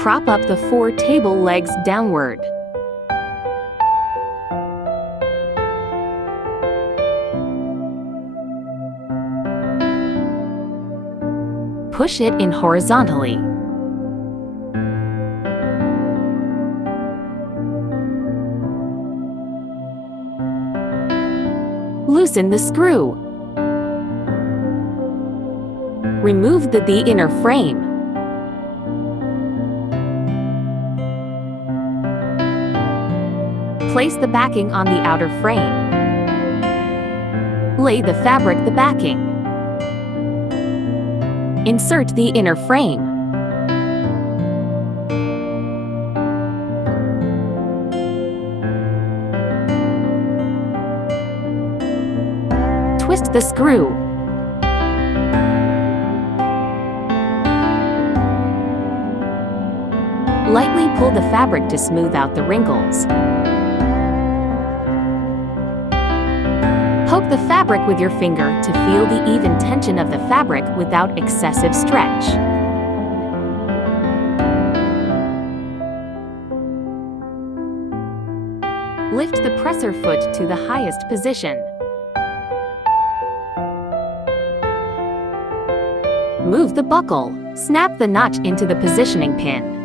Prop up the 4 table legs downward. Push it in horizontally. Loosen the screw. Remove the inner frame. Place the backing on the outer frame. Lay the fabric the backing. Insert the inner frame. Twist the screw. Lightly pull the fabric to smooth out the wrinkles. Poke the fabric with your finger to feel the even tension of the fabric without excessive stretch. Lift the presser foot to the highest position. Move the buckle. Snap the notch into the positioning pin.